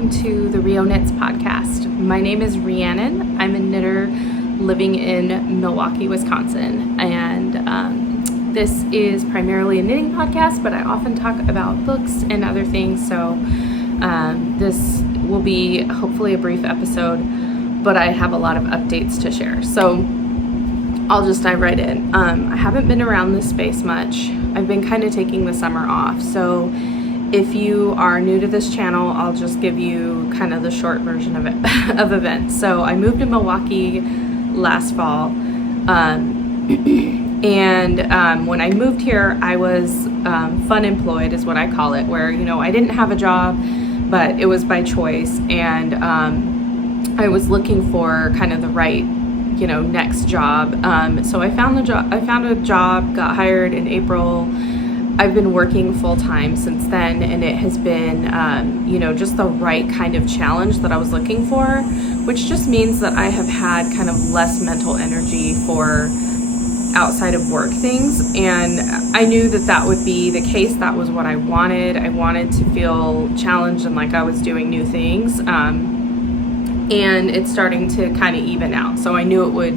welcome to the Rio Knits podcast. My name is Rhiannon. I'm a knitter living in Milwaukee, Wisconsin, and this is primarily a knitting podcast, but I often talk about books and other things, so this will be hopefully a brief episode, but I have a lot of updates to share, so I'll just dive right in. I haven't been around this space much. I've been kind of taking the summer off, so if you are new to this channel, I'll just give you kind of the short version of it, of events. So I moved to Milwaukee last fall, and when I moved here, I was fun employed is what I call it, where, you know, I didn't have a job, but it was by choice, and I was looking for kind of the right, you know, next job. So I found a job, got hired in April. I've been working full-time since then, and it has been, you know, just the right kind of challenge that I was looking for, which just means that I have had kind of less mental energy for outside of work things, and I knew that that would be the case. That was what I wanted. I wanted to feel challenged and like I was doing new things, and it's starting to kind of even out. So I knew it would,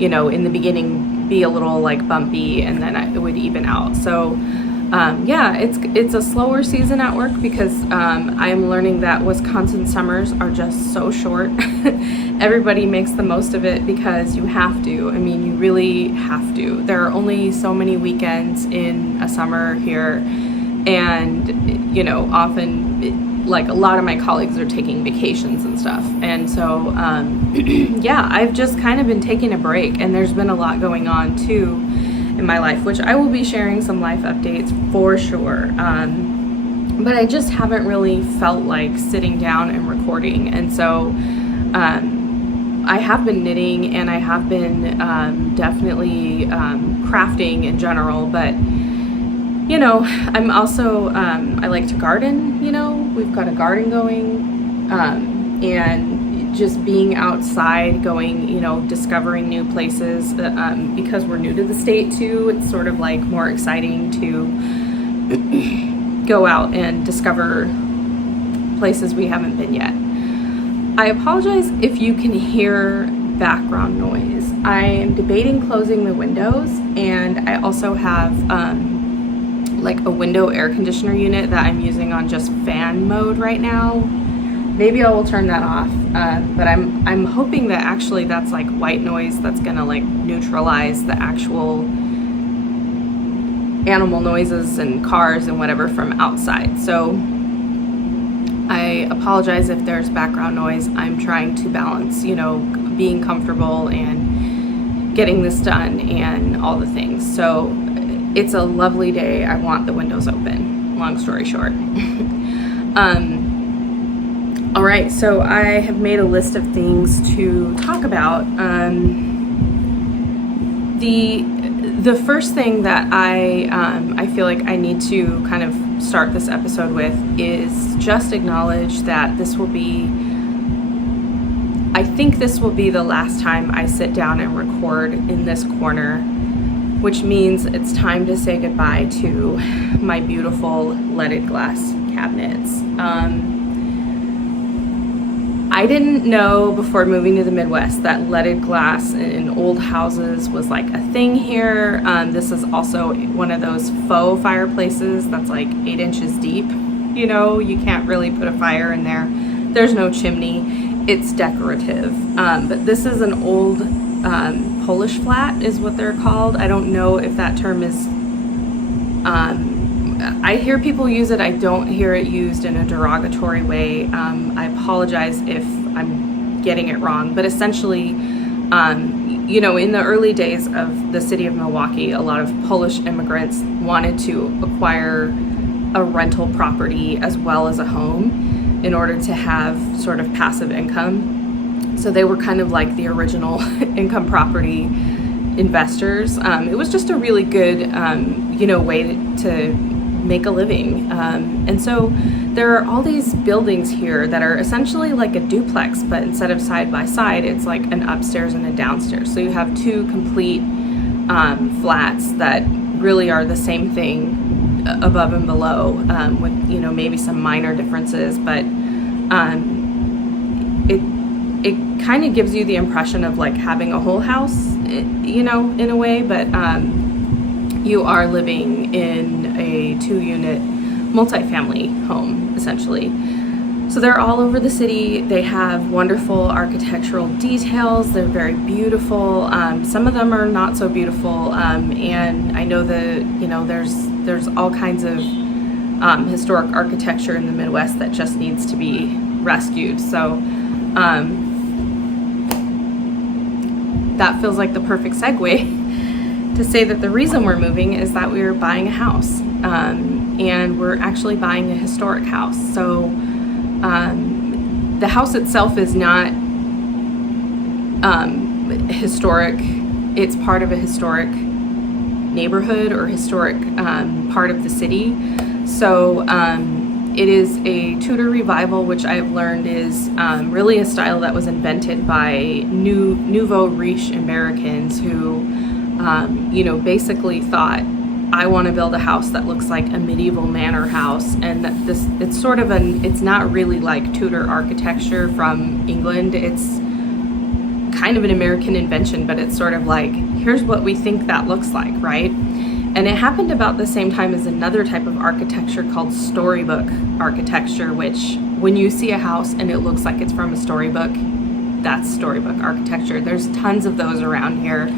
you know, in the beginning be a little like bumpy, and then it would even out. So yeah, it's a slower season at work because I am learning that Wisconsin summers are just so short. Everybody makes the most of it because you have to. I mean, you really have to. There are only so many weekends in a summer here, and, you know, often like a lot of my colleagues are taking vacations and stuff. And so, yeah, I've just kind of been taking a break, and there's been a lot going on too in my life, which I will be sharing some life updates for sure. But I just haven't really felt like sitting down and recording. And so I have been knitting, and I have been definitely crafting in general, but you know, I'm also, I like to garden, you know, we've got a garden going, and just being outside, going, you know, discovering new places, because we're new to the state too. It's sort of like more exciting to go out and discover places we haven't been yet. I apologize if you can hear background noise. I am debating closing the windows, and I also have like a window air conditioner unit that I'm using on just fan mode right now. Maybe I will turn that off, but I'm hoping that actually that's like white noise that's gonna like neutralize the actual animal noises and cars and whatever from outside. So I apologize if there's background noise. I'm trying to balance, you know, being comfortable and getting this done and all the things. So it's a lovely day. I want the windows open, long story short. All right, so I have made a list of things to talk about. The first thing that I feel like I need to kind of start this episode with is just acknowledge that this will be, I think this will be the last time I sit down and record in this corner, which means it's time to say goodbye to my beautiful leaded glass cabinets. I didn't know before moving to the Midwest that leaded glass in old houses was like a thing here. This is also one of those faux fireplaces that's like 8 inches deep. You know, you can't really put a fire in there. There's no chimney. It's decorative. But this is an old Polish flat is what they're called. I don't know if that term is, I hear people use it. I don't hear it used in a derogatory way. I apologize if I'm getting it wrong, but essentially, you know, in the early days of the city of Milwaukee, a lot of Polish immigrants wanted to acquire a rental property as well as a home in order to have sort of passive income. So they were kind of like the original income property investors. It was just a really good, you know, way to make a living. And so there are all these buildings here that are essentially like a duplex, but instead of side by side, it's like an upstairs and a downstairs. So you have two complete flats that really are the same thing above and below, with, you know, maybe some minor differences, but it kind of gives you the impression of like having a whole house, you know, in a way, but you are living in a 2-unit multifamily home, essentially. So they're all over the city. They have wonderful architectural details. They're very beautiful. Some of them are not so beautiful, and I know that, you know, there's all kinds of historic architecture in the Midwest that just needs to be rescued. So that feels like the perfect segue to say that the reason we're moving is that we're buying a house, and we're actually buying a historic house. So the house itself is not historic. It's part of a historic neighborhood or historic part of the city. So it is a Tudor Revival, which I've learned is really a style that was invented by nouveau riche Americans who, you know, basically thought, I want to build a house that looks like a medieval manor house, and that it's sort of it's not really like Tudor architecture from England. It's kind of an American invention, but it's sort of like, here's what we think that looks like, right? And it happened about the same time as another type of architecture called storybook architecture, which when you see a house and it looks like it's from a storybook, that's storybook architecture. There's tons of those around here.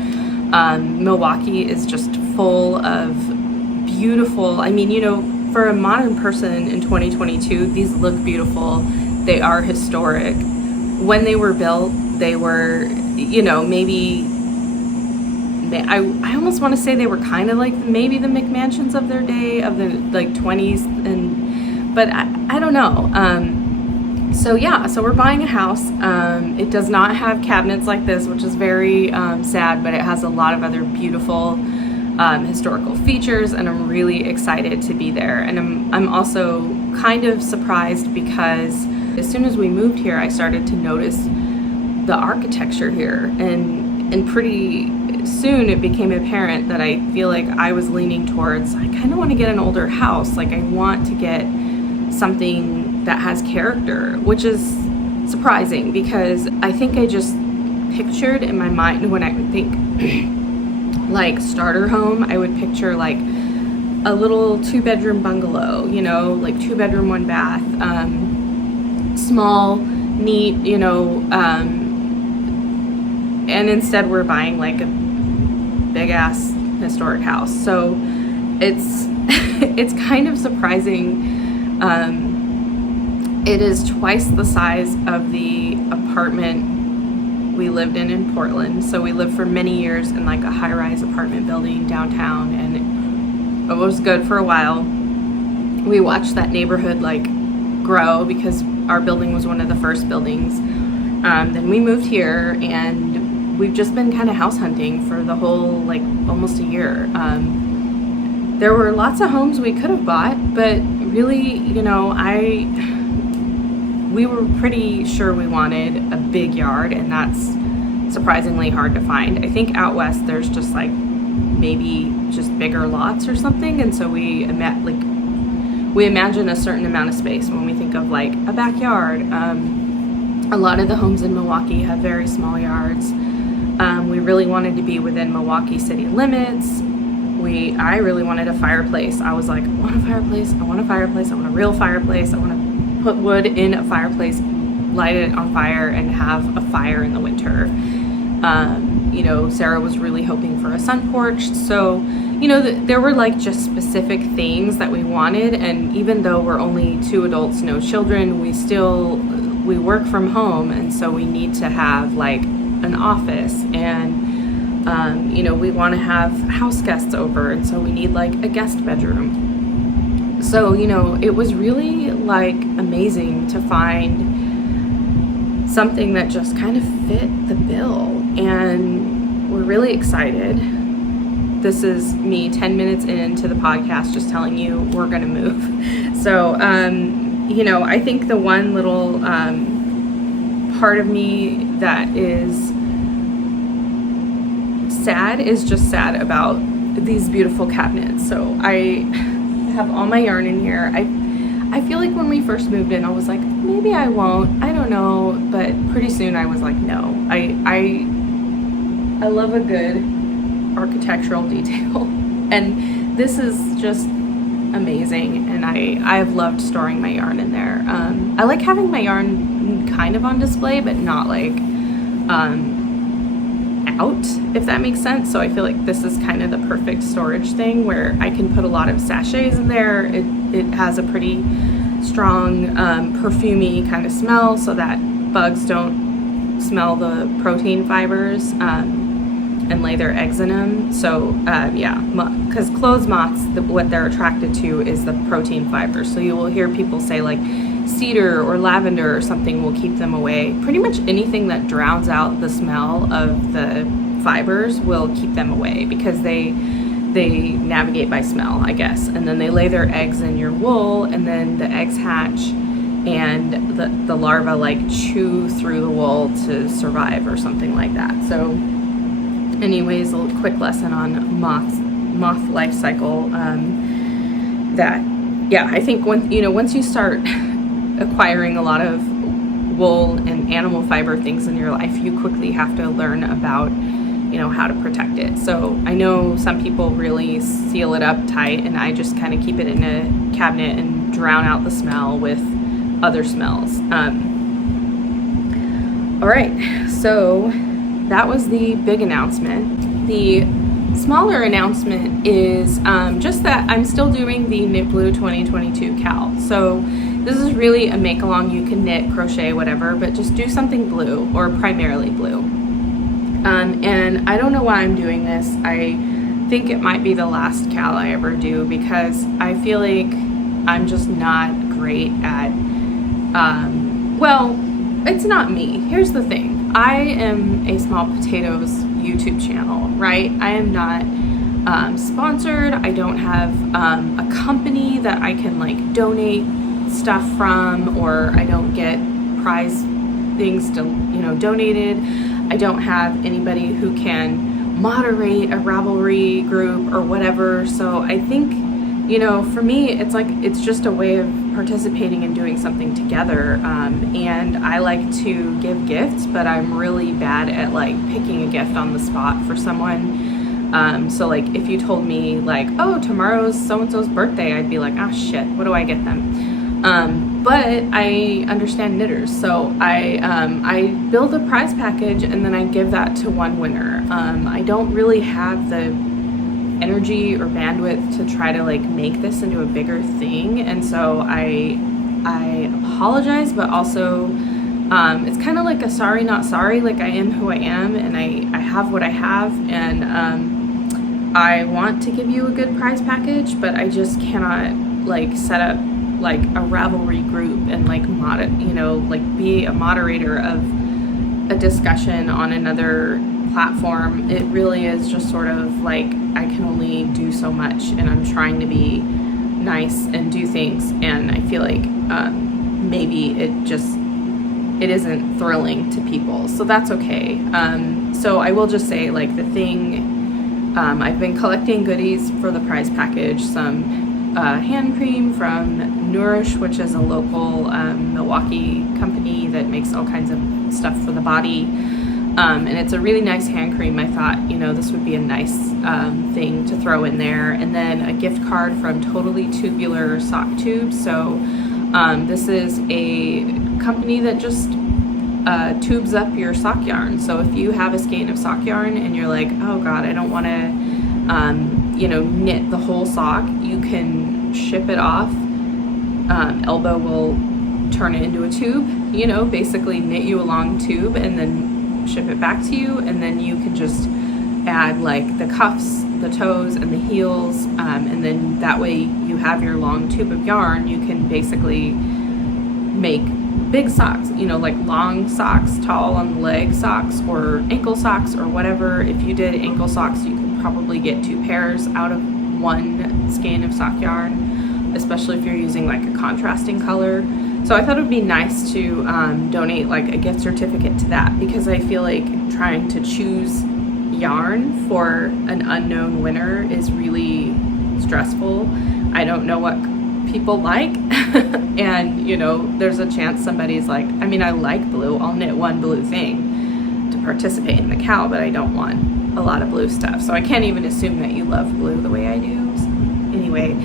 Milwaukee is just full of beautiful, I mean, you know, for a modern person in 2022, these look beautiful. They are historic. When they were built, they were, you know, maybe, I almost want to say they were kind of like maybe the McMansions of their day, of the like 20s, but I don't know. So yeah, so we're buying a house. It does not have cabinets like this, which is very sad, but it has a lot of other beautiful historical features, and I'm really excited to be there. And I'm also kind of surprised because as soon as we moved here, I started to notice the architecture here, and pretty soon it became apparent that I feel like I was leaning towards, I kind of want to get an older house. Like, I want to get something that has character, which is surprising because I think I just pictured in my mind, when I would think like starter home, I would picture like a little 2-bedroom bungalow, you know, like 2-bedroom, 1 bath, small, neat, you know, and instead we're buying like a big ass historic house. So it's kind of surprising. It is twice the size of the apartment we lived in Portland. So we lived for many years in like a high-rise apartment building downtown, and it was good for a while. We watched that neighborhood like grow because our building was one of the first buildings. Then we moved here, and we've just been kind of house hunting for the whole, like, almost a year. There were lots of homes we could have bought, but really, you know, we were pretty sure we wanted a big yard, and that's surprisingly hard to find. I think out west there's just like maybe just bigger lots or something, and so we imagine a certain amount of space when we think of like a backyard. A lot of the homes in Milwaukee have very small yards. We really wanted to be within Milwaukee city limits. I really wanted a fireplace. I was like, I want a fireplace, I want a fireplace, I want a real fireplace, I want to put wood in a fireplace, light it on fire, and have a fire in the winter. You know, Sarah was really hoping for a sun porch. So, you know, there were like just specific things that we wanted. And even though we're only 2 adults, no children, we work from home. And so we need to have like an office, and, you know, we want to have house guests over. And so we need like a guest bedroom. So, you know, it was really like amazing to find something that just kind of fit the bill, and we're really excited. This is me 10 minutes into the podcast just telling you we're gonna move. So, you know, I think the one little part of me that is sad is just sad about these beautiful cabinets. So I have all my yarn in here. I feel like when we first moved in, I was like, maybe I won't, I don't know. But pretty soon I was like, no, I love a good architectural detail. And this is just amazing, and I have loved storing my yarn in there. I like having my yarn kind of on display, but not like out, if that makes sense. So I feel like this is kind of the perfect storage thing where I can put a lot of sachets in there. It has a pretty strong perfumey kind of smell, so that bugs don't smell the protein fibers and lay their eggs in them. So yeah, because clothes moths, what they're attracted to is the protein fibers. So you will hear people say like cedar or lavender or something will keep them away. Pretty much anything that drowns out the smell of the fibers will keep them away, because they navigate by smell, I guess. And then they lay their eggs in your wool, and then the eggs hatch, and the larvae like chew through the wool to survive or something like that. So anyways, a little quick lesson on moth life cycle. That, yeah, I think once you start acquiring a lot of wool and animal fiber things in your life, you quickly have to learn about how to protect it. So I know some people really seal it up tight, and I just kind of keep it in a cabinet and drown out the smell with other smells. All right, so that was the big announcement. The smaller announcement is just that I'm still doing the Knit Blue 2022 Cal. So this is really a make along. You can knit, crochet, whatever, but just do something blue, or primarily blue. And I don't know why I'm doing this. I think it might be the last Cal I ever do, because I feel like I'm just not great at, well, it's not me. Here's the thing. I am a Small Potatoes YouTube channel, right? I am not sponsored. I don't have a company that I can like donate stuff from, or I don't get prize things to donated. I don't have anybody who can moderate a Ravelry group or whatever. So I think for me it's just a way of participating and doing something together. And I like to give gifts, but I'm really bad at like picking a gift on the spot for someone. So like if you told me like, oh, tomorrow's so-and-so's birthday, I'd be like, ah, shit, what do I get them? But I understand knitters, so I build a prize package and then I give that to one winner. I don't really have the energy or bandwidth to try to like make this into a bigger thing, and so I apologize, but also it's kind of like a sorry not sorry. Like, I am who I am, and I have what I have, and I want to give you a good prize package, but I just cannot like set up like a Ravelry group and like be a moderator of a discussion on another platform. It really is just sort of like I can only do so much, and I'm trying to be nice and do things, and I feel like maybe it isn't thrilling to people, so that's okay. So I will just say, like, the thing, I've been collecting goodies for the prize package, some hand cream from Nourish, which is a local Milwaukee company that makes all kinds of stuff for the body, and it's a really nice hand cream. I thought this would be a nice thing to throw in there. And then a gift card from Totally Tubular Sock Tubes. So this is a company that just tubes up your sock yarn. So if you have a skein of sock yarn and you're like, oh god, I don't want to knit the whole sock, you can ship it off. Elbow will turn it into a tube, basically knit you a long tube and then ship it back to you, and then you can just add like the cuffs, the toes, and the heels, and then that way you have your long tube of yarn. You can basically make big socks, like long socks, tall on the leg socks, or ankle socks, or whatever. If you did ankle socks, you could probably get 2 pairs out of one skein of sock yarn, especially if you're using like a contrasting color. So I thought it would be nice to donate like a gift certificate to that, because I feel like trying to choose yarn for an unknown winner is really stressful. I don't know what people like. And, you know, there's a chance somebody's like, I mean, I like blue. I'll knit one blue thing to participate in the cow, but I don't want a lot of blue stuff. So I can't even assume that you love blue the way I do. So anyway,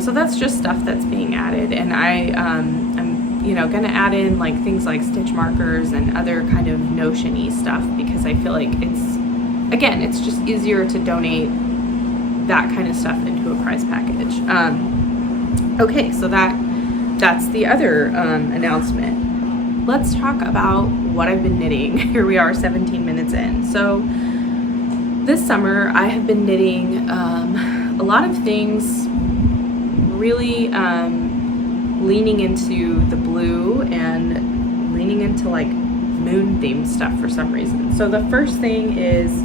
so that's just stuff that's being added. And I'm, you know, gonna add in like things like stitch markers and other kind of notion-y stuff, because I feel like it's, again, it's just easier to donate that kind of stuff into a prize package. Okay, so that's the other announcement. Let's talk about what I've been knitting. Here we are 17 minutes in. So this summer I have been knitting a lot of things, really leaning into the blue and leaning into like moon themed stuff for some reason. So the first thing is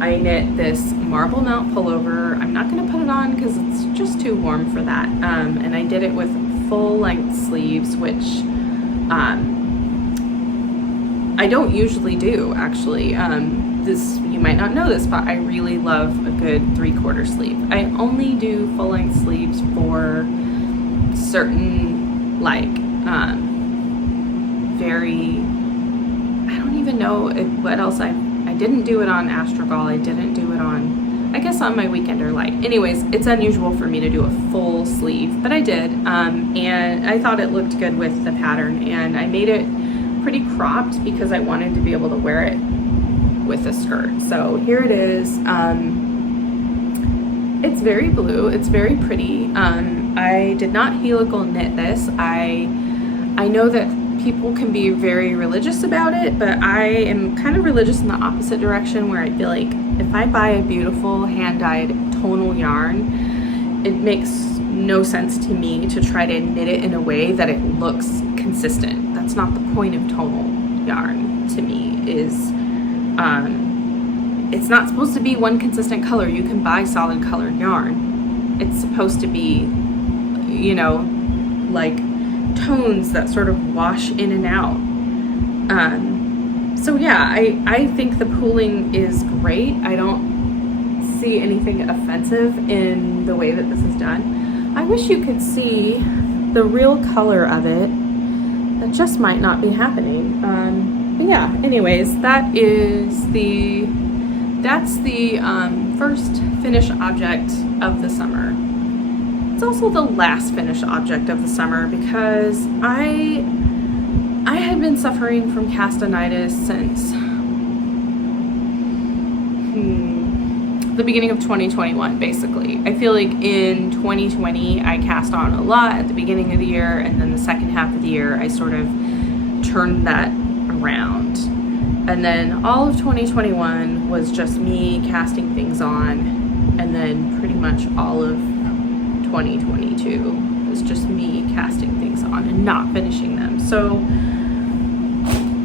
I knit this marble mount pullover. I'm not going to put it on because it's just too warm for that. And I did it with full length sleeves, which I don't usually do, actually. This, you might not know this, but I really love a good 3/4 sleeve. I only do full length sleeves for certain, like, very, I don't even know what else I didn't do it on Astrogal. I didn't do it on, I guess, on my Weekender Light. Anyways, it's unusual for me to do a full sleeve, but I did, and I thought it looked good with the pattern, and I made it pretty cropped because I wanted to be able to wear it with a skirt. So here it is. It's very blue. It's very pretty. I did not helical knit this. I know that people can be very religious about it, but I am kind of religious in the opposite direction, where I feel like if I buy a beautiful hand-dyed tonal yarn, it makes no sense to me to try to knit it in a way that it looks consistent. That's not the point of tonal yarn to me. Is it's not supposed to be one consistent color. You can buy solid colored yarn. It's supposed to be, you know, like tones that sort of wash in and out. So yeah, I think the pooling is great. I don't see anything offensive in the way that this is done. I wish you could see the real color of it. That just might not be happening. But yeah, anyways, that's the first finished object of the summer. It's also the last finished object of the summer, because I had been suffering from castanitis since the beginning of 2021, basically. I feel like in 2020 I cast on a lot at the beginning of the year, and then the second half of the year I sort of turned that around. And then all of 2021 was just me casting things on, and then pretty much all of 2022 was just me casting things on and not finishing them. So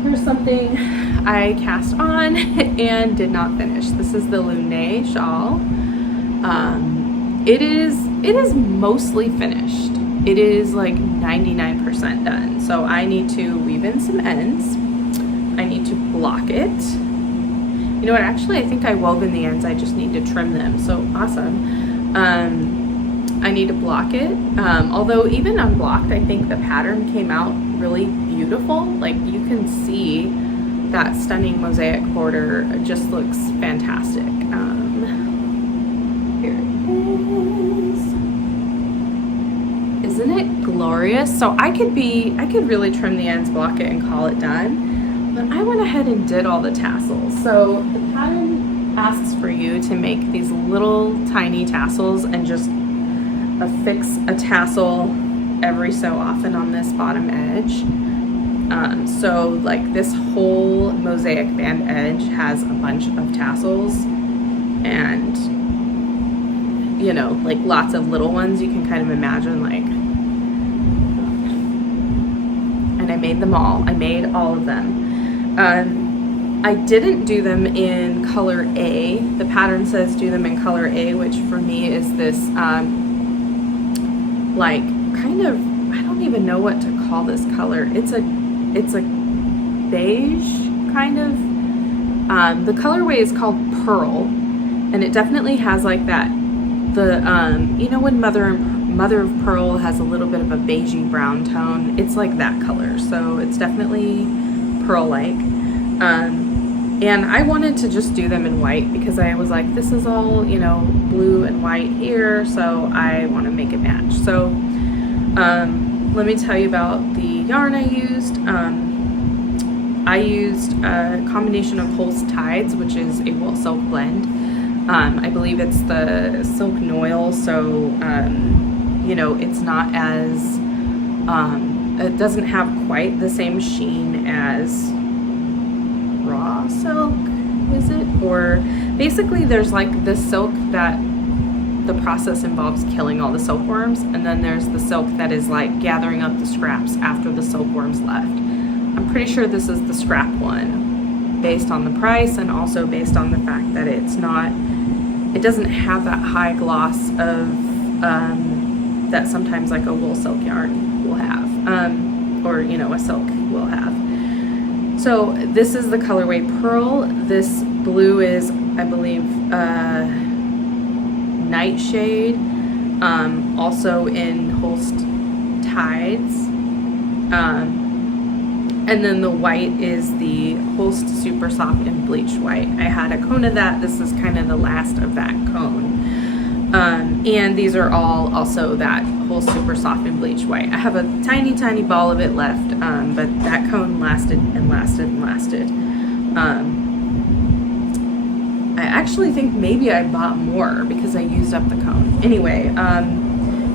here's something I cast on and did not finish. This is the Lunet Shawl. It is mostly finished. It is like 99% done. So I need to weave in some ends. I need to block it. You know what, actually I think I wove in the ends. I just need to trim them. So awesome. I need to block it. Although even unblocked, I think the pattern came out really beautiful. Like, you can see that stunning mosaic border. It just looks fantastic. Here it is. Isn't it glorious? So I could really trim the ends, block it, and call it done. But I went ahead and did all the tassels. So the pattern asks for you to make these little tiny tassels and just affix a tassel every so often on this bottom edge. So like this whole mosaic band edge has a bunch of tassels, and you know, like lots of little ones you can kind of imagine, like, and I made them all. I made all of them. I didn't do them in color A. The pattern says do them in color A, which for me is this like kind of, I don't even know what to call this color. It's a beige kind of. The colorway is called Pearl, and it definitely has like that, the you know, when Mother mother of pearl has a little bit of a beigey brown tone. It's like that color, so it's definitely pearl-like. And I wanted to just do them in white because I was like, this is all, you know, blue and white here, so I want to make it match. So let me tell you about the yarn I used. I used a combination of Holst Tides, which is a wool silk blend. I believe it's the silk noil, so you know, it's not as it doesn't have quite the same sheen as raw silk, is it? Or basically there's like the silk that the process involves killing all the silkworms, and then there's the silk that is like gathering up the scraps after the silkworms left. I'm pretty sure this is the scrap one, based on the price and also based on the fact that it doesn't have that high gloss of that sometimes like a wool silk yarn will have, or you know, a silk will have. So this is the colorway Pearl. This blue is, I believe, Nightshade, also in Holst Tides. And then the white is the Holst Supersoft and Bleached white. I had a cone of that. This is kind of the last of that cone. And these are all also that Holst Supersoft and Bleached white. I have a tiny, tiny ball of it left, but that cone lasted and lasted and lasted. I actually think maybe I bought more because I used up the cone. Anyway,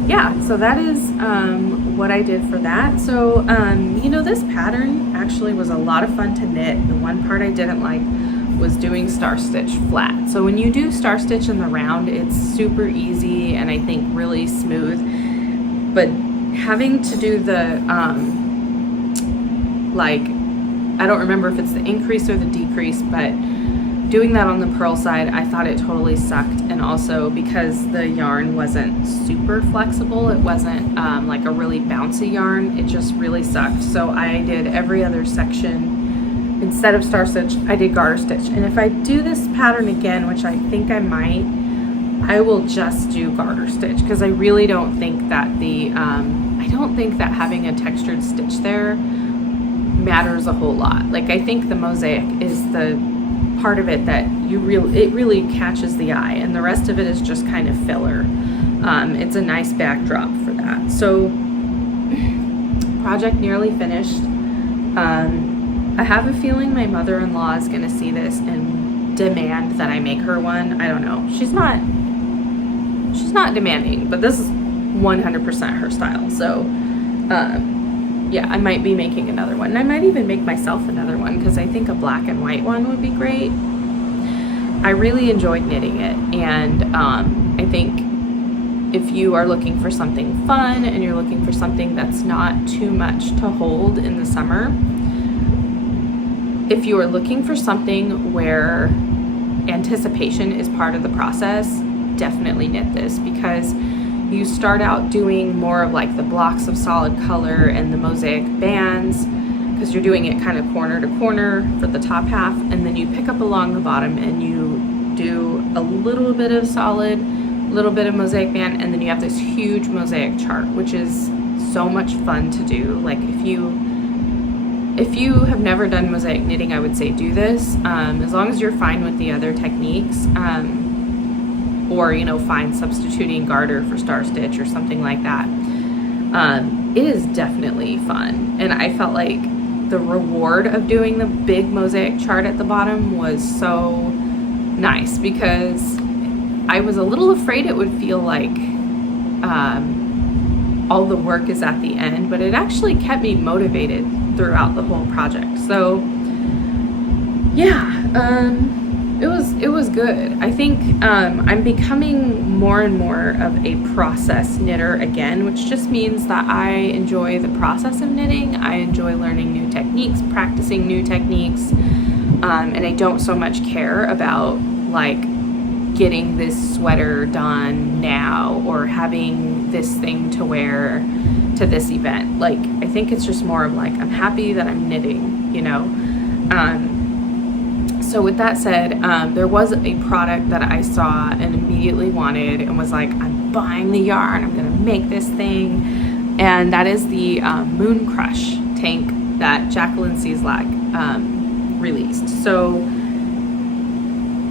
yeah, so that is what I did for that. So, you know, this pattern actually was a lot of fun to knit. The one part I didn't like was doing star stitch flat. So when you do star stitch in the round, it's super easy and I think really smooth. But having to do the, like, I don't remember if it's the increase or the decrease, but doing that on the pearl side, I thought it totally sucked. And also because the yarn wasn't super flexible, it wasn't like a really bouncy yarn, it just really sucked. So I did every other section. Instead of star stitch, I did garter stitch. And if I do this pattern again, which I think I might, I will just do garter stitch because I really don't think that the, I don't think that having a textured stitch there matters a whole lot. Like I think the mosaic is the part of it that it really catches the eye, and the rest of it is just kind of filler. It's a nice backdrop for that. So project nearly finished. I have a feeling my mother-in-law is going to see this and demand that I make her one. I don't know. She's not demanding, but this is 100% her style. So yeah, I might be making another one. And I might even make myself another one because I think a black and white one would be great. I really enjoyed knitting it, and I think if you are looking for something fun and you're looking for something that's not too much to hold in the summer, if you are looking for something where anticipation is part of the process, definitely knit this, because you start out doing more of like the blocks of solid color and the mosaic bands because you're doing it kind of corner to corner for the top half, and then you pick up along the bottom and you do a little bit of solid, little bit of mosaic band, and then you have this huge mosaic chart, which is so much fun to do. Like if you have never done mosaic knitting, I would say do this, as long as you're fine with the other techniques, or you know, find substituting garter for star stitch or something like that. It is definitely fun, and I felt like the reward of doing the big mosaic chart at the bottom was so nice, because I was a little afraid it would feel like all the work is at the end, but it actually kept me motivated throughout the whole project. So yeah, it was good. I think I'm becoming more and more of a process knitter again, which just means that I enjoy the process of knitting. I enjoy learning new techniques, practicing new techniques, and I don't so much care about like getting this sweater done now or having this thing to wear to this event. Like I think it's just more of like, I'm happy that I'm knitting, you know. So with that said, there was a product that I saw and immediately wanted wanted and was like, I'm buying the yarn, I'm gonna make this thing. And that is the Mooncrush tank that Jacqueline Cieslak released. So,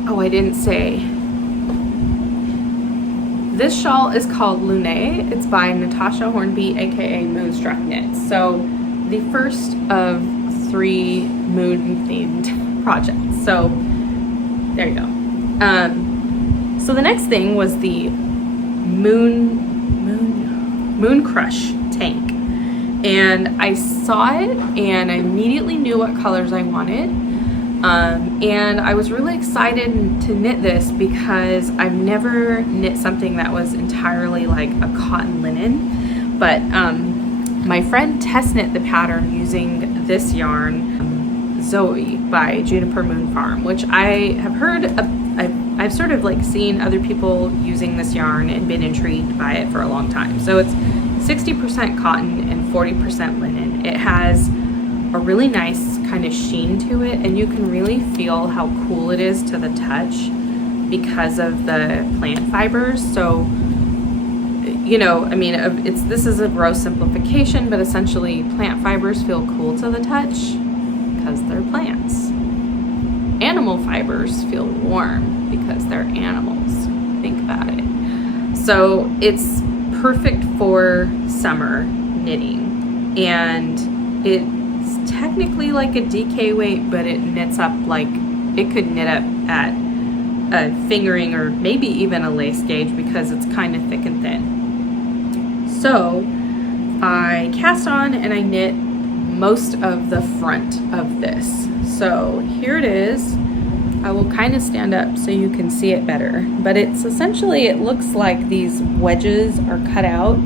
oh, I didn't say. This shawl is called Lunae. It's by Natasja Hornby, aka Moonstruck Knit. So the first of 3 moon themed projects. So there you go. So the next thing was the Mooncrush tank. And I saw it and I immediately knew what colors I wanted. And I was really excited to knit this because I've never knit something that was entirely like a cotton linen. But my friend test knit the pattern using this yarn, Zooey by Juniper Moon Farm, which I have heard I've sort of like seen other people using this yarn and been intrigued by it for a long time. So it's 60% cotton and 40% linen. It has a really nice kind of sheen to it, and you can really feel how cool it is to the touch because of the plant fibers. So, you know, I mean, this is a gross simplification, but essentially plant fibers feel cool to the touch because they're plants. Animal fibers feel warm because they're animals. Think about it. So it's perfect for summer knitting, and it's technically like a DK weight, but it knits up like it could knit up at a fingering or maybe even a lace gauge because it's kind of thick and thin. So I cast on and I knit most of the front of this. So here it is. I will kind of stand up so you can see it better, but it's essentially, it looks like these wedges are cut out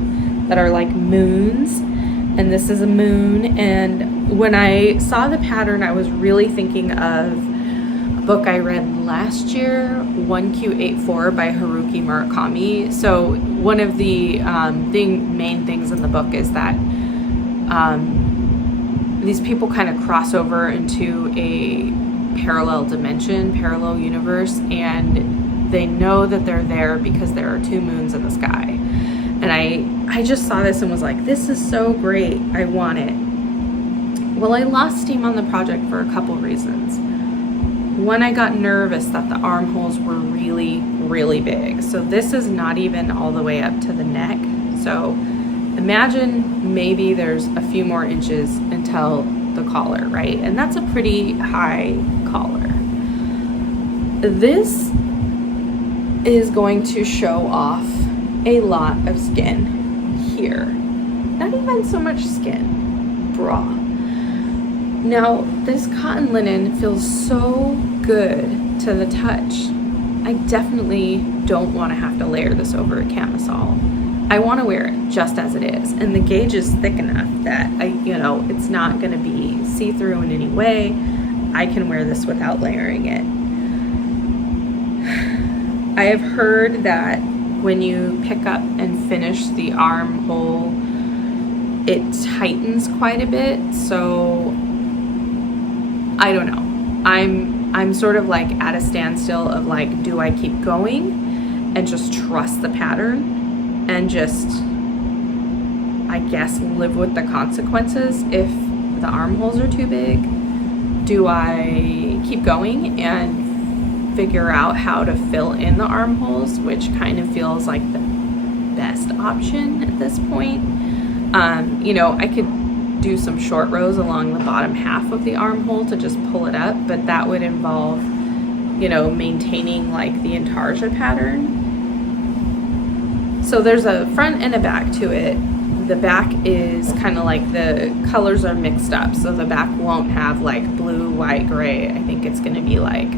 that are like moons, and this is a moon. And when I saw the pattern, I was really thinking of a book I read last year, 1Q84 by Haruki Murakami. So one of the main things in the book is that these people kind of cross over into a parallel dimension, parallel universe, and they know that they're there because there are 2 moons in the sky. And I just saw this and was like, this is so great, I want it. Well, I lost steam on the project for a couple reasons. One, I got nervous that the armholes were really, really big. So this is not even all the way up to the neck. So imagine maybe there's a few more inches until the collar, right? And that's a pretty high collar. This is going to show off a lot of skin here. Not even so much skin, bra. Now, this cotton linen feels so good to the touch. I definitely don't want to have to layer this over a camisole. I want to wear it just as it is, and the gauge is thick enough that it's not going to be see-through in any way. I can wear this without layering it. I have heard that when you pick up and finish the armhole, it tightens quite a bit. So I don't know. I'm sort of like at a standstill of like, do I keep going and just trust the pattern and just, I guess, live with the consequences if the armholes are too big? Do I keep going and figure out how to fill in the armholes, which kind of feels like the best option at this point? I could do some short rows along the bottom half of the armhole to just pull it up, but that would involve, maintaining like the intarsia pattern. So there's a front and a back to it. The back is kind of like the colors are mixed up, so the back won't have like blue, white, gray. I think it's going to be like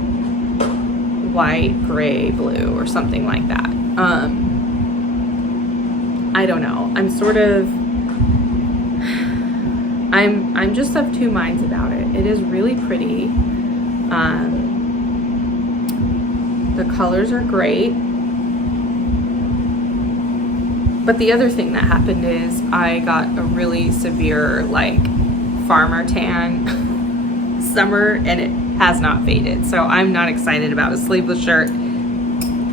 white, gray, blue, or something like that. I don't know. I'm just of 2 minds about it. It is really pretty. The colors are great. But the other thing that happened is I got a really severe like farmer tan summer, and it has not faded. So I'm not excited about a sleeveless shirt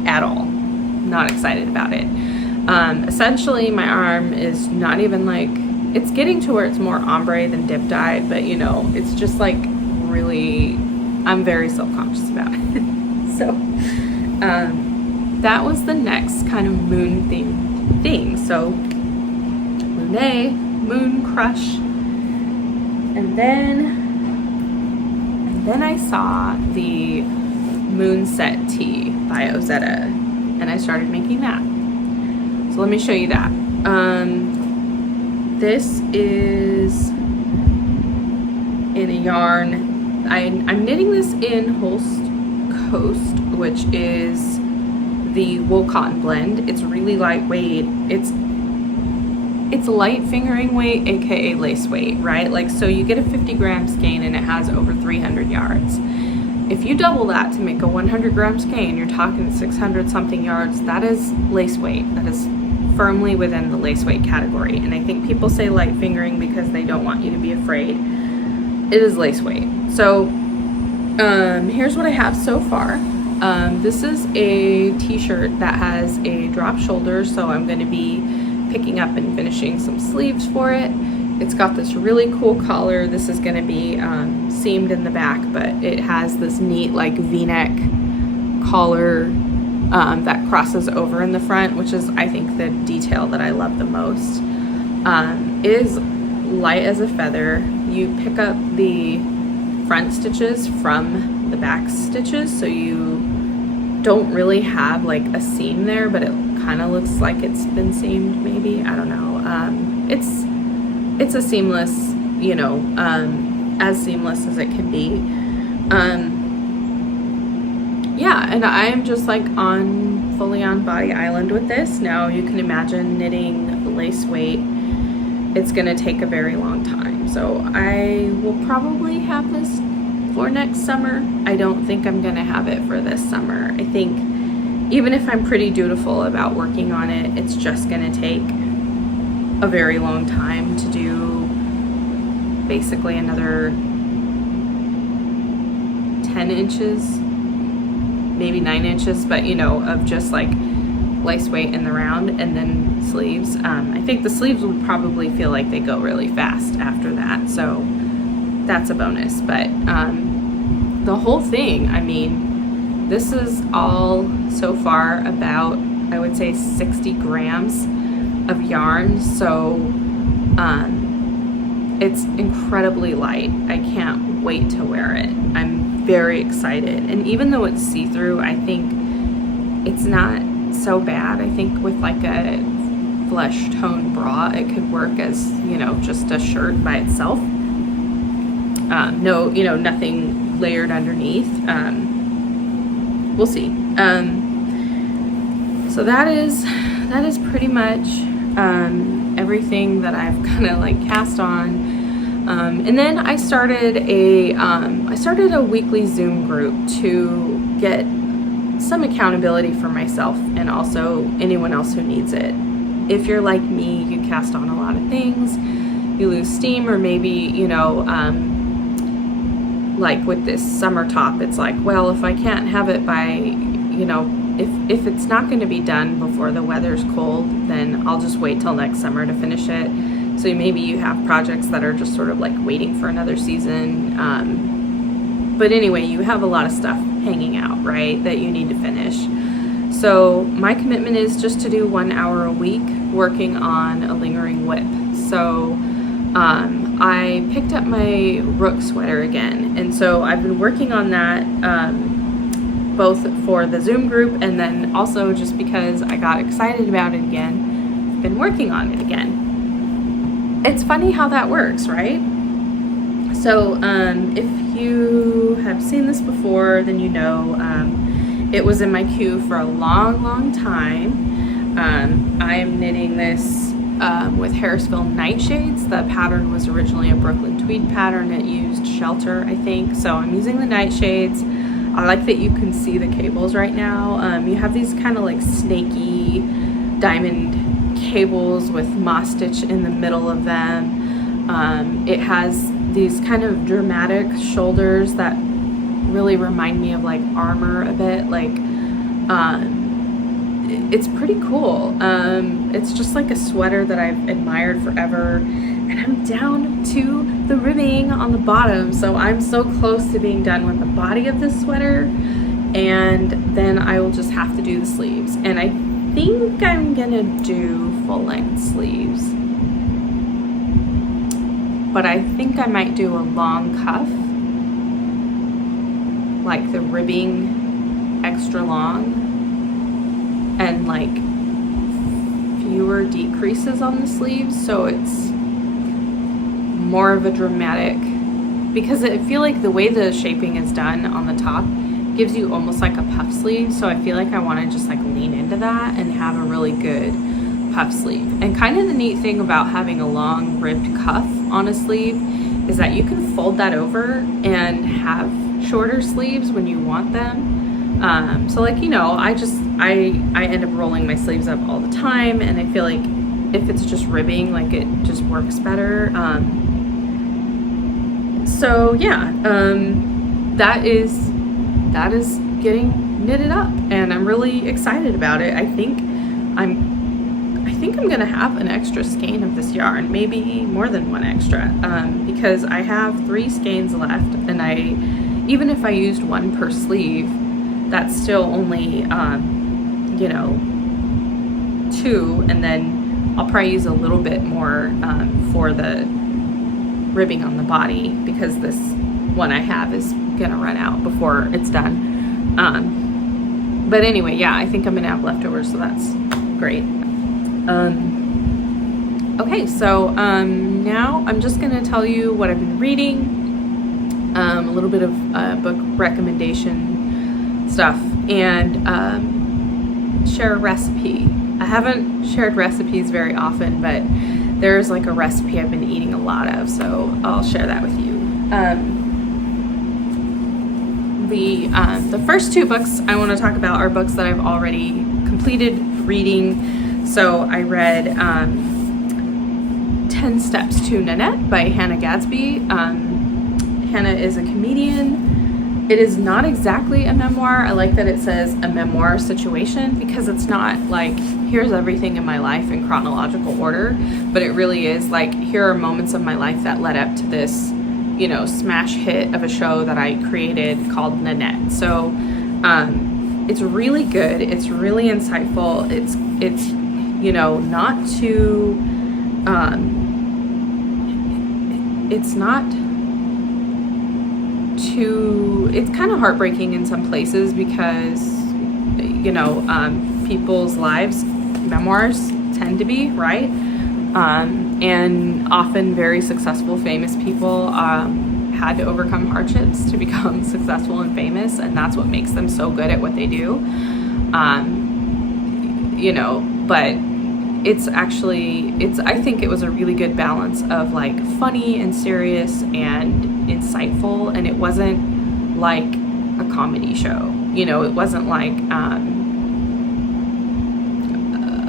at all. not excited about it. Essentially my arm is not even like, it's getting to where it's more ombre than dip dyed, but you know, it's just like really, I'm very self-conscious about it. So that was the next kind of moon thing. So Lunae, Mooncrush, and then I saw the Moon Set Tee by Ozetta, and I started making that. So let me show you that. This is in a yarn. I'm knitting this in Holst Coast, which is the wool cotton blend. It's really lightweight. It's light fingering weight, aka lace weight, right? Like, so you get a 50 gram skein and it has over 300 yards. If you double that to make a 100 gram skein, you're talking 600 something yards. That is lace weight. That is firmly within the lace weight category. And I think people say light fingering because they don't want you to be afraid. It is lace weight. So here's what I have so far. This is a t-shirt that has a drop shoulder, so I'm going to be picking up and finishing some sleeves for it. It's got this really cool collar. This is going to be seamed in the back, but it has this neat like v-neck collar that crosses over in the front, which is, I think, the detail that I love the most. It is light as a feather. You pick up the front stitches from the back stitches, so you don't really have like a seam there, but it kind of looks like it's been seamed, maybe. I don't know. It's a seamless, you know, as seamless as it can be. Yeah, and I'm just like fully on Body Island with this. Now you can imagine knitting lace weight. It's gonna take a very long time. So I will probably have this for next summer. I don't think I'm gonna have it for this summer. I think even if I'm pretty dutiful about working on it, it's just gonna take a very long time to do basically another 10 inches, maybe 9 inches, but you know, of just like lace weight in the round and then sleeves. I think the sleeves will probably feel like they go really fast after that, so that's a bonus. But the whole thing, I mean, this is all so far about, I would say, 60 grams of yarn, so it's incredibly light. I can't wait to wear it. I'm very excited, and even though it's see-through, I think it's not so bad. I think with like a flesh tone bra, it could work as, you know, just a shirt by itself. No, you know, nothing layered underneath. We'll see. So that is pretty much everything that I've kind of like cast on. And then I started a weekly Zoom group to get some accountability for myself and also anyone else who needs it. If you're like me, you cast on a lot of things, you lose steam, or maybe, you know, like with this summer top, it's like, well, if I can't have it by, you know, if it's not going to be done before the weather's cold, then I'll just wait till next summer to finish it. So maybe you have projects that are just sort of like waiting for another season. But anyway, you have a lot of stuff hanging out, right, that you need to finish. So my commitment is just to do 1 hour a week working on a lingering whip. So I picked up my Rook sweater again, and so I've been working on that both for the Zoom group and then also just because I got excited about it again. I've been working on it again. It's funny how that works, right? So if you have seen this before, then you know it was in my queue for a long time. I am knitting this with Harrisville Nightshades. The pattern was originally a Brooklyn tweed pattern. It used Shelter, I think. So I'm using the Nightshades. I like that you can see the cables right now. You have these kind of like snaky diamond cables with moss stitch in the middle of them. It has these kind of dramatic shoulders that really remind me of like armor a bit. Like it's pretty cool. It's just like a sweater that I've admired forever, and I'm down to the ribbing on the bottom, so I'm so close to being done with the body of this sweater, and then I will just have to do the sleeves. And I think I'm gonna do full-length sleeves, but I think I might do a long cuff, like the ribbing extra long, and like fewer decreases on the sleeves, so it's more of a dramatic, because I feel like the way the shaping is done on the top gives you almost like a puff sleeve, so I feel like I want to just like lean into that and have a really good puff sleeve. And kind of the neat thing about having a long ribbed cuff on a sleeve is that you can fold that over and have shorter sleeves when you want them. So like, you know, I end up rolling my sleeves up all the time, and I feel like if it's just ribbing, like it just works better. So yeah, that is getting knitted up, and I'm really excited about it. I think I'm gonna have an extra skein of this yarn, maybe more than one extra, because I have 3 skeins left, and even if I used one per sleeve, that's still only you know, 2, and then I'll probably use a little bit more for the ribbing on the body, because this one I have is gonna run out before it's done. But anyway, yeah, I think I'm gonna have leftovers, so that's great. Okay, so now I'm just gonna tell you what I've been reading, a little bit of book recommendation stuff, and share a recipe. I haven't shared recipes very often, but there's like a recipe I've been eating a lot of, so I'll share that with you. The first 2 books I want to talk about are books that I've already completed reading. So I read 10 Steps to Nanette by Hannah Gadsby. Hannah is a comedian. It is not exactly a memoir. I like that it says a memoir situation, because it's not like, here's everything in my life in chronological order, but it really is like, here are moments of my life that led up to this, you know, smash hit of a show that I created called Nanette. So it's really good. It's really insightful. It's you know, not too it's not too, it's kind of heartbreaking in some places, because you know, people's lives, memoirs tend to be, right? And often very successful, famous people had to overcome hardships to become successful and famous, and that's what makes them so good at what they do. You know, but it's actually, I think it was a really good balance of like funny and serious and insightful, and it wasn't like a comedy show. You know, it wasn't like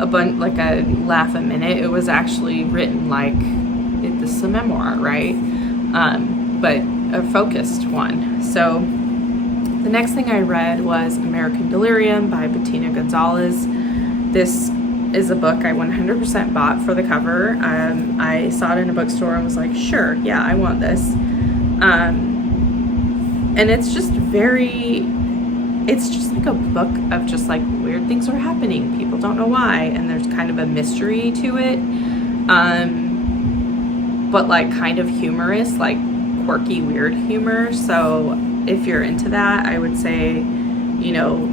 like a laugh a minute. It was actually written like this is a memoir, right? But a focused one. So the next thing I read was American Delirium by Bettina Gonzalez. This is a book I 100% bought for the cover. I saw it in a bookstore and was like, sure, yeah, I want this. And it's just like a book of just like weird things are happening. People don't know why, and there's kind of a mystery to it. But like kind of humorous, like quirky, weird humor. So if you're into that, I would say, you know,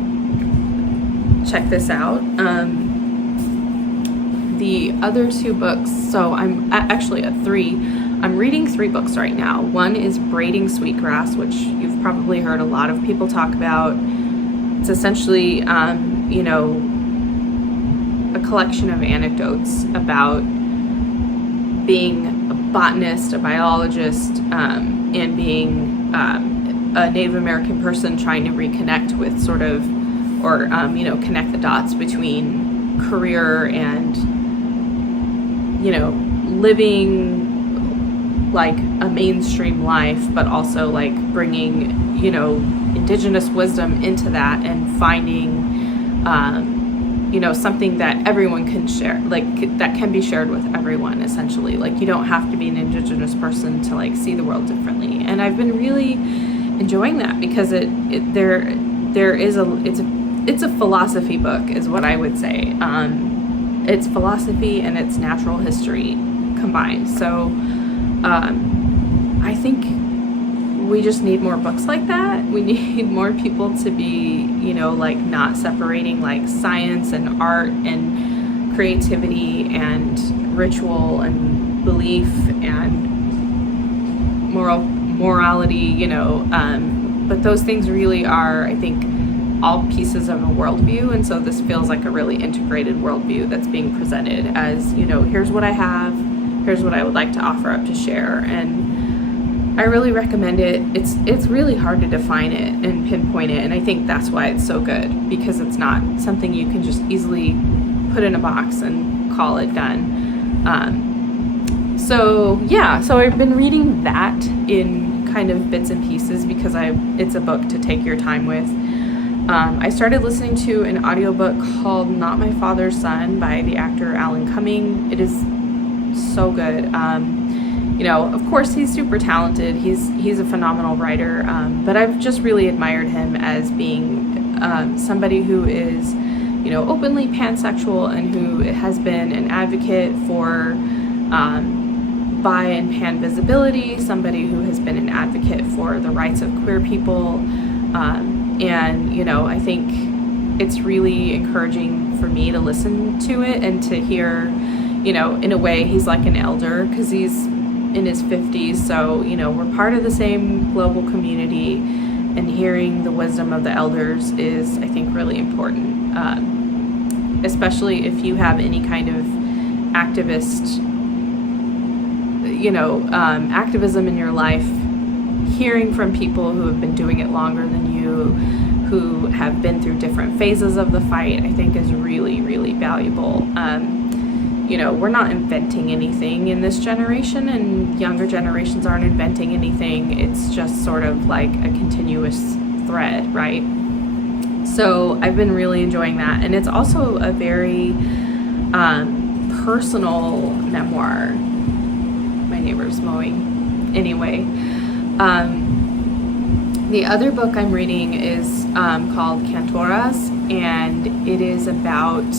check this out. The other 2 books, so I'm actually at 3. I'm reading 3 books right now. One is Braiding Sweetgrass, which you've probably heard a lot of people talk about. It's essentially, you know, a collection of anecdotes about being a botanist, a biologist, and being a Native American person trying to reconnect with sort of, or, you know, connect the dots between career and, you know, living like a mainstream life, but also like bringing, you know, indigenous wisdom into that, and finding you know, something that everyone can share, like that can be shared with everyone, essentially. Like, you don't have to be an Indigenous person to like see the world differently. And I've been really enjoying that because it's a philosophy book, is what I would say. It's philosophy and it's natural history combined. So I think we just need more books like that. We need more people to be, you know, like not separating like science and art and creativity and ritual and belief and morality, you know, but those things really are, I think, all pieces of a worldview. And so this feels like a really integrated worldview that's being presented as, you know, here's what I have, here's what I would like to offer up to share. And I really recommend it. It's really hard to define it and pinpoint it, and I think that's why it's so good, because it's not something you can just easily put in a box and call it done. So I've been reading that in kind of bits and pieces because it's a book to take your time with. I started listening to an audiobook called Not My Father's Son by the actor Alan Cumming. It is so good. You know, of course, he's super talented. He's a phenomenal writer, but I've just really admired him as being somebody who is, you know, openly pansexual and who has been an advocate for bi and pan visibility, somebody who has been an advocate for the rights of queer people. And, you know, I think it's really encouraging for me to listen to it and to hear, you know, in a way, he's like an elder because he's in his 50s. So, you know, we're part of the same global community, and hearing the wisdom of the elders is, I think, really important, especially if you have any kind of activist, you know, activism in your life. Hearing from people who have been doing it longer than you, who have been through different phases of the fight, I think is really, really valuable. You know, we're not inventing anything in this generation, and younger generations aren't inventing anything. It's just sort of like a continuous thread, right? So I've been really enjoying that. And it's also a very personal memoir. My neighbor's mowing. Anyway, the other book I'm reading is called Cantoras, and it is about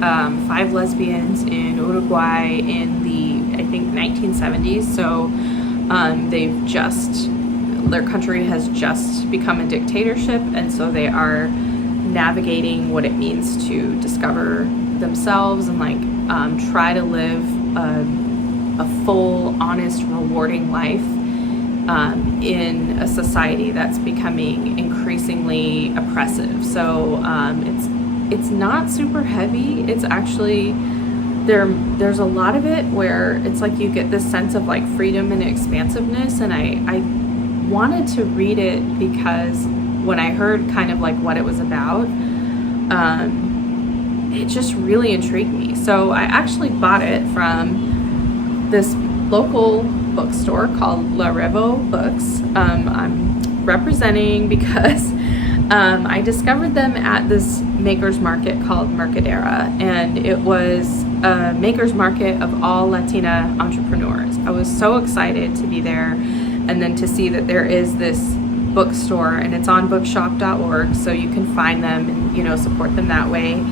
5 lesbians in Uruguay in the, I think, 1970s. So their country has just become a dictatorship, and so they are navigating what it means to discover themselves and like try to live a full, honest, rewarding life in a society that's becoming increasingly oppressive. So it's not super heavy. It's actually, there's a lot of it where it's like you get this sense of like freedom and expansiveness, and I wanted to read it because when I heard kind of like what it was about, it just really intrigued me. So I actually bought it from this local bookstore called La Revo Books. I'm representing because I discovered them at this maker's market called Mercadera, and it was a maker's market of all Latina entrepreneurs. I was so excited to be there, and then to see that there is this bookstore, and it's on bookshop.org, so you can find them and, you know, support them that way.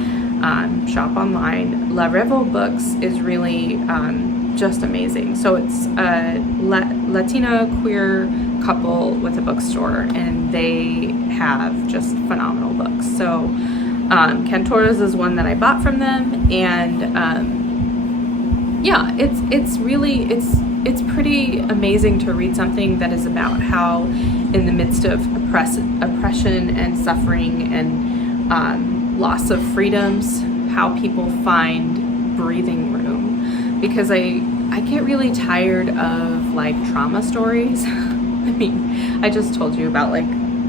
Shop online. La Revo Books is really just amazing. So it's a Latina queer couple with a bookstore, and they have just phenomenal books. So Cantoras is one that I bought from them, and it's pretty amazing to read something that is about how in the midst of oppression and suffering and loss of freedoms, how people find breathing room. Because I get really tired of like trauma stories. I mean, I just told you about like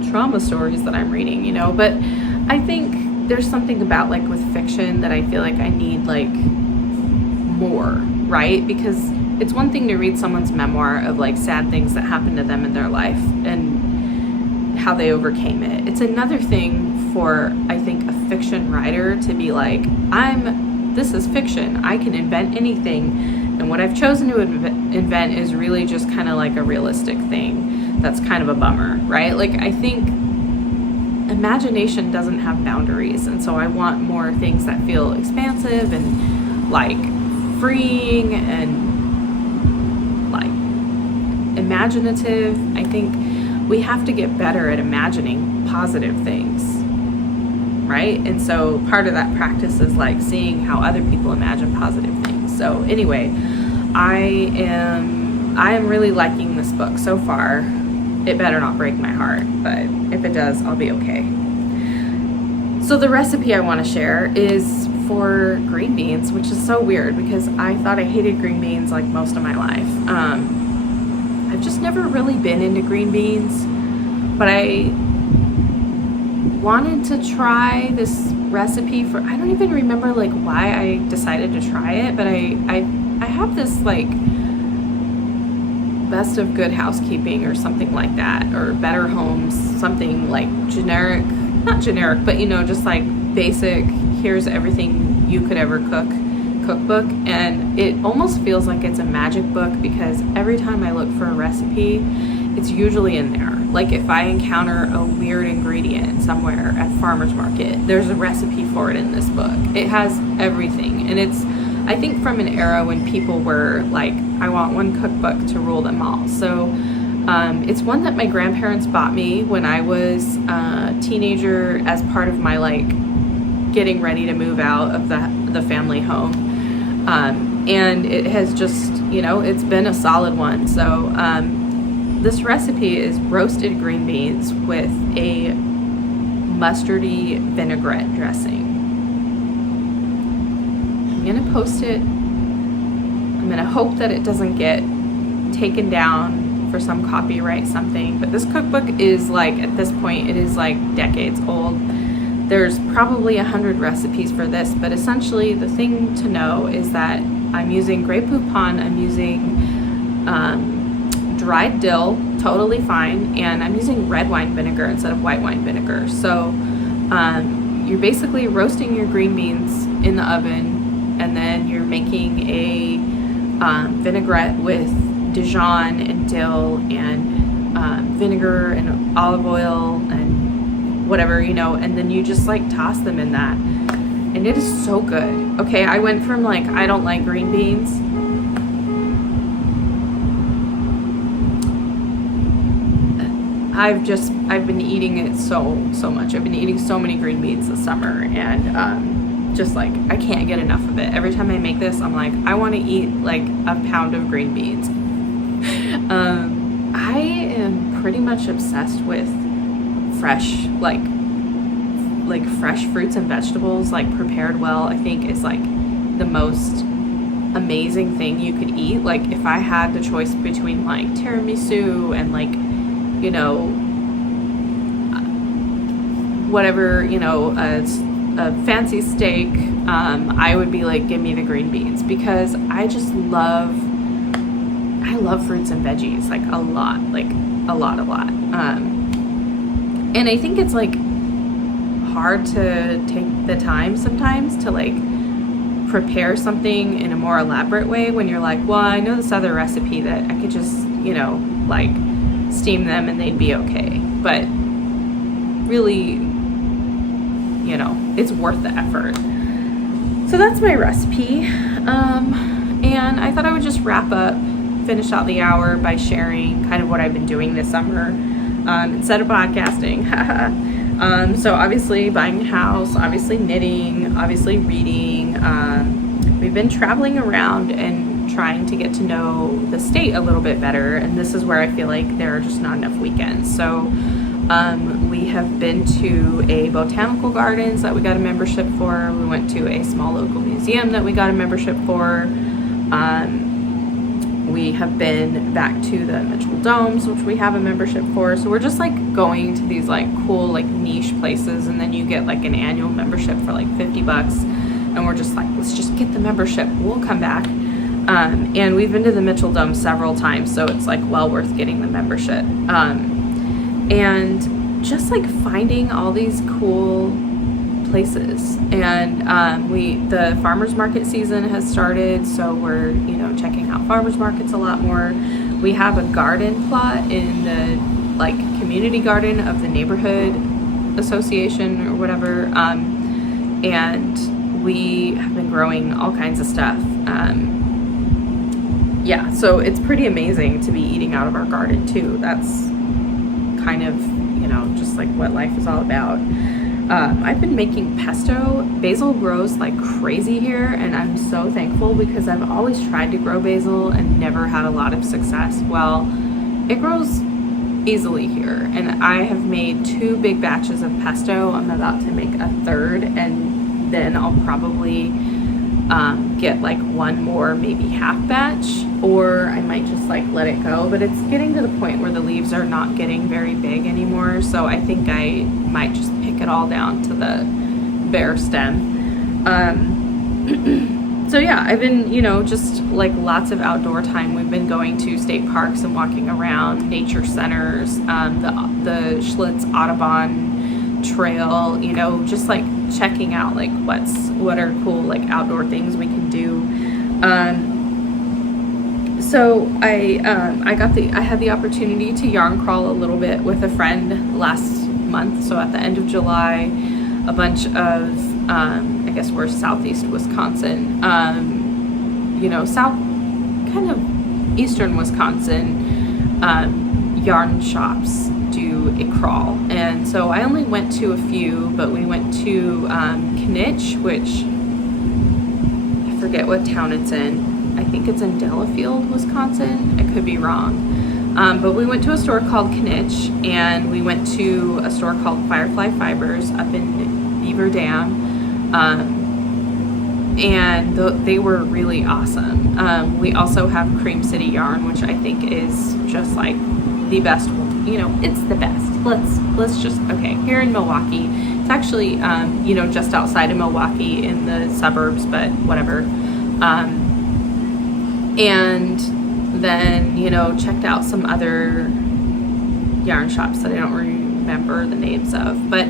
trauma stories that I'm reading, you know, but I think there's something about like with fiction that I feel like I need like more, right? Because it's one thing to read someone's memoir of like sad things that happened to them in their life and how they overcame it. It's another thing for, I think, a fiction writer to be like, this is fiction, I can invent anything, and what I've chosen to invent is really just kind of like a realistic thing. That's kind of a bummer, right? Like, I think imagination doesn't have boundaries, and so I want more things that feel expansive and like freeing and like imaginative. I think we have to get better at imagining positive things, right? And so part of that practice is like seeing how other people imagine positive things. So anyway, I am really liking this book so far. It better not break my heart, but if it does, I'll be okay. So the recipe I want to share is for green beans, which is so weird because I thought I hated green beans like most of my life. I've just never really been into green beans, but I wanted to try this recipe for, I don't even remember like why I decided to try it, but I have this like Best of Good Housekeeping or something like that, or Better Homes, something like generic, not generic, but you know, just like basic, here's everything you could ever cookbook, and it almost feels like it's a magic book because every time I look for a recipe, it's usually in there. Like if I encounter a weird ingredient somewhere at farmer's market, there's a recipe for it in this book. It has everything, and it's, I think, from an era when people were like, I want one cookbook to rule them all. So it's one that my grandparents bought me when I was a teenager as part of my like getting ready to move out of the family home. And it has just, you know, it's been a solid one. So this recipe is roasted green beans with a mustardy vinaigrette dressing. I'm gonna post it. I'm gonna hope that it doesn't get taken down for some copyright something, but this cookbook is like, at this point, it is like decades old. There's probably 100 recipes for this, but essentially the thing to know is that I'm using Grey Poupon, I'm using dried dill, totally fine, and I'm using red wine vinegar instead of white wine vinegar. So you're basically roasting your green beans in the oven, and then you're making a vinaigrette with Dijon and dill and vinegar and olive oil and whatever, you know, and then you just like toss them in that, and it is so good. Okay, I went from like, I don't like green beans, I've been eating it so much. I've been eating so many green beans this summer, and just like, I can't get enough of it. Every time I make this, I'm like, I want to eat like a pound of green beans. I am pretty much obsessed with fresh, like fresh fruits and vegetables, like prepared well. I think is like the most amazing thing you could eat. Like if I had the choice between like tiramisu and like, you know, whatever, you know, a fancy steak, I would be like, give me the green beans, because I just love fruits and veggies, like a lot. And I think it's like hard to take the time sometimes to like prepare something in a more elaborate way when you're like, well, I know this other recipe that I could just, you know, like steam them and they'd be okay. But really, you know, it's worth the effort. So that's my recipe. And I thought I would just wrap up, finish out the hour by sharing kind of what I've been doing this summer instead of podcasting. So obviously buying a house, obviously knitting, obviously reading. We've been traveling around and trying to get to know the state a little bit better, and this is where I feel like there are just not enough weekends. So we have been to a botanical gardens that we got a membership for. We went to a small local museum that we got a membership for. We have been back to the Mitchell Domes, which we have a membership for. So we're just like going to these like cool like niche places, and then you get like an annual membership for like $50, and we're just like, let's just get the membership, we'll come back. And we've been to the Mitchell Dome several times, so it's like well worth getting the membership. And just like finding all these cool places. And the farmers market season has started, so we're, you know, checking out farmers markets a lot more. We have a garden plot in the like community garden of the neighborhood association or whatever, and we have been growing all kinds of stuff. Yeah, so it's pretty amazing to be eating out of our garden too. That's kind of, you know, just like what life is all about. I've been making pesto. Basil grows like crazy here, and I'm so thankful because I've always tried to grow basil and never had a lot of success. Well, it grows easily here, and I have made 2 big batches of pesto. I'm about to make a 3rd, and then I'll probably get like 1 more, maybe half batch, or I might just like let it go. But it's getting to the point where the leaves are not getting very big anymore, so I think I might just pick it all down to the bare stem. So yeah, I've been, you know, just like lots of outdoor time. We've been going to state parks and walking around nature centers, the Schlitz Audubon Trail, you know, just like checking out like what are cool like outdoor things we can do. So I had the opportunity to yarn crawl a little bit with a friend last month. So at the end of July, a bunch of I guess we're southeast Wisconsin, you know, kind of eastern Wisconsin, yarn shops do a crawl. And so I only went to a few, but we went to Knit, which I forget what town it's in. I think it's in Delafield, Wisconsin. I could be wrong. But we went to a store called Knit, and we went to a store called Firefly Fibers up in Beaver Dam. And they were really awesome. We also have Cream City Yarn, which I think is just like the best, you know, it's the best. Let's just, okay, here in Milwaukee. It's actually, you know, just outside of Milwaukee in the suburbs, but whatever. And then, you know, checked out some other yarn shops that I don't remember the names of, but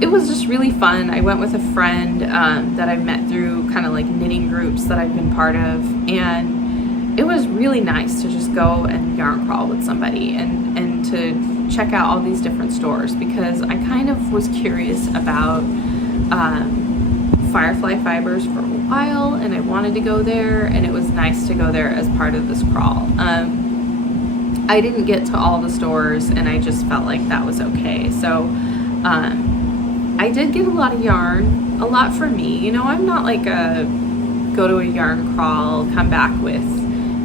it was just really fun. I went with a friend that I've met through kind of like knitting groups that I've been part of, and it was really nice to just go and yarn crawl with somebody and to check out all these different stores, because I kind of was curious about Firefly Fibers for a while, and I wanted to go there, and it was nice to go there as part of this crawl. I didn't get to all the stores, and I just felt like that was okay. So I did get a lot of yarn, a lot for me. You know, I'm not like a go to a yarn crawl, come back with,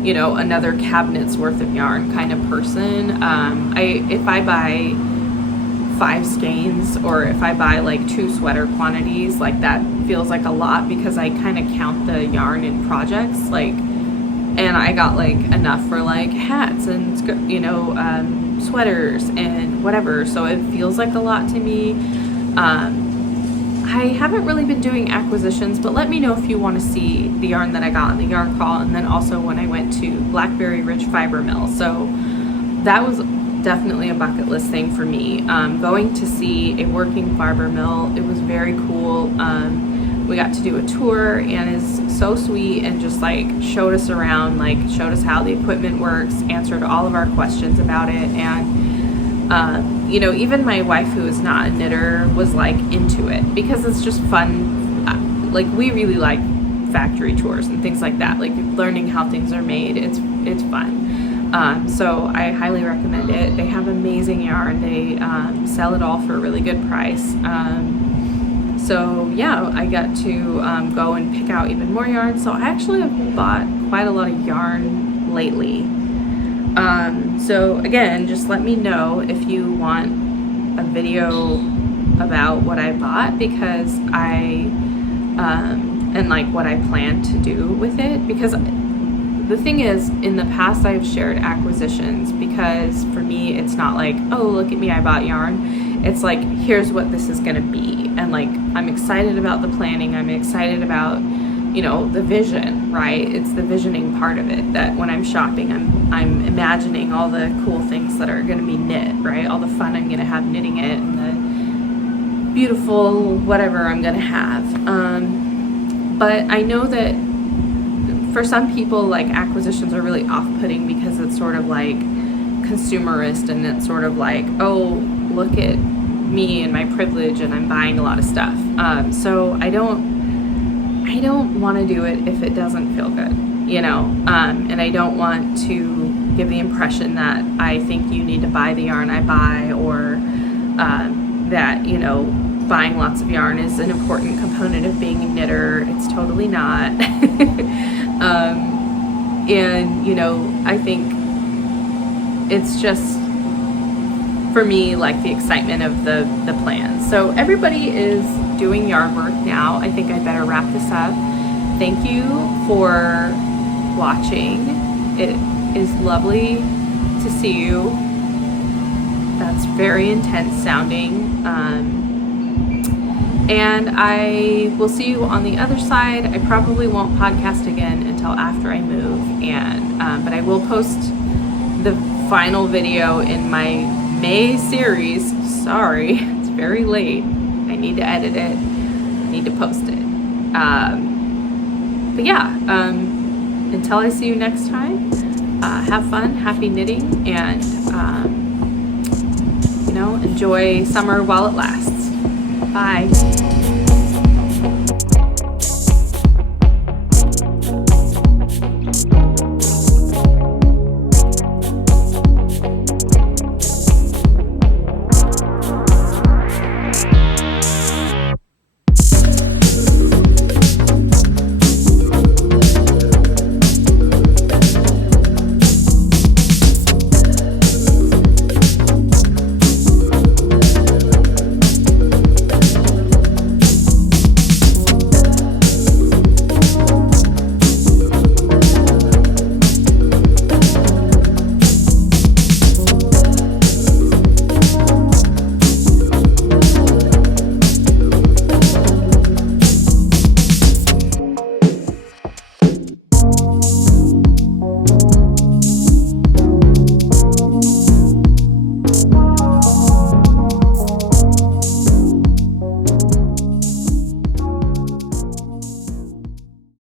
you know, another cabinet's worth of yarn kind of person. If I buy 5 skeins, or if I buy like 2 sweater quantities, like that feels like a lot, because I kind of count the yarn in projects, like, and I got like enough for like hats and, you know, sweaters and whatever, so it feels like a lot to me. I haven't really been doing acquisitions, but let me know if you want to see the yarn that I got in the yarn crawl, and then also when I went to Blackberry Ridge Fiber Mill. So that was definitely a bucket list thing for me. Going to see a working fiber mill, it was very cool. We got to do a tour, and is so sweet, and just like showed us around, like showed us how the equipment works, answered all of our questions about it. And you know, even my wife, who is not a knitter, was like into it, because it's just fun. Like, we really like factory tours and things like that, like learning how things are made. It's fun. So I highly recommend it. They have amazing yarn. They sell it all for a really good price. So yeah, I got to go and pick out even more yarn. So I actually have bought quite a lot of yarn lately. So again, just let me know if you want a video about what I bought, because and like what I plan to do with it, because the thing is, in the past I've shared acquisitions, because for me it's not like, oh, look at me, I bought yarn. It's like, here's what this is gonna be, and like I'm excited about the planning, I'm excited about you know, the vision, right? It's the visioning part of it, that when I'm shopping, I'm imagining all the cool things that are going to be knit, right? All the fun I'm going to have knitting it, and the beautiful whatever I'm going to have. But I know that for some people, like, acquisitions are really off-putting because it's sort of like consumerist, and it's sort of like, oh, look at me and my privilege, and I'm buying a lot of stuff. So I don't want to do it if it doesn't feel good, you know, and I don't want to give the impression that I think you need to buy the yarn I buy, or that, you know, buying lots of yarn is an important component of being a knitter. It's totally not. And, you know, I think it's just, for me, like, the excitement of the plan. So everybody is doing yard work now. I think I better wrap this up. Thank you for watching. It is lovely to see you. That's very intense sounding. And I will see you on the other side. I probably won't podcast again until after I move, and but I will post the final video in my May series. Sorry, it's very late. I need to edit it. I need to post it. But yeah, until I see you next time, have fun, happy knitting, and you know, enjoy summer while it lasts. Bye.